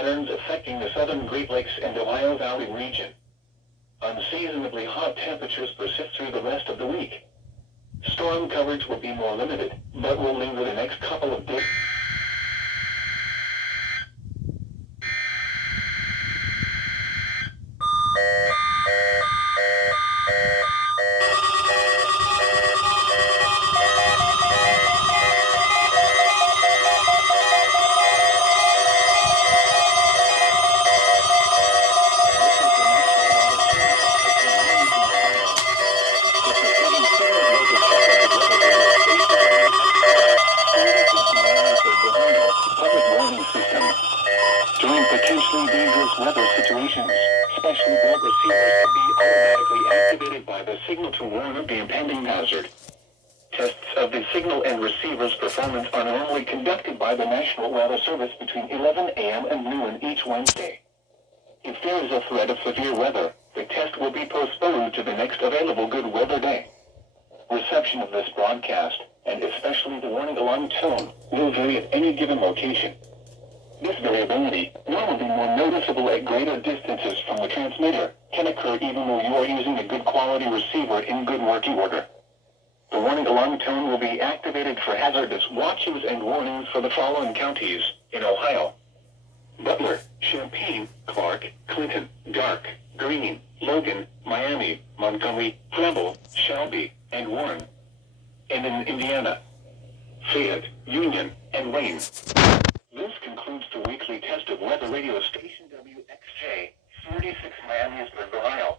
patterns affecting the southern Great Lakes and Ohio Valley region. Unseasonably hot temperatures persist through the rest of the week. Storm coverage will be more limited, but will linger the next couple of days. During potentially dangerous weather situations, specially built receivers will be automatically activated by the signal to warn of the impending hazard. Tests of the signal and receiver's performance are normally conducted by the National Weather Service between 11 a.m. and noon each Wednesday. If there is a threat of severe weather, the test will be postponed to the next available good weather day. Reception of this broadcast, and especially the warning alarm tone, will vary at any given location. This variability, normally more noticeable at greater distances from the transmitter, can occur even though you are using a good quality receiver in good working order. The warning alarm tone will be activated for hazardous watches and warnings for the following counties in Ohio: Butler, Champaign, Clark, Clinton, Darke, Greene, Logan, Miami, Montgomery, Preble, Shelby, and Warren. And in Indiana, Fayette, Union, and Wayne. This concludes the weekly test of weather radio station WXJ 46 Miamisburg, Ohio.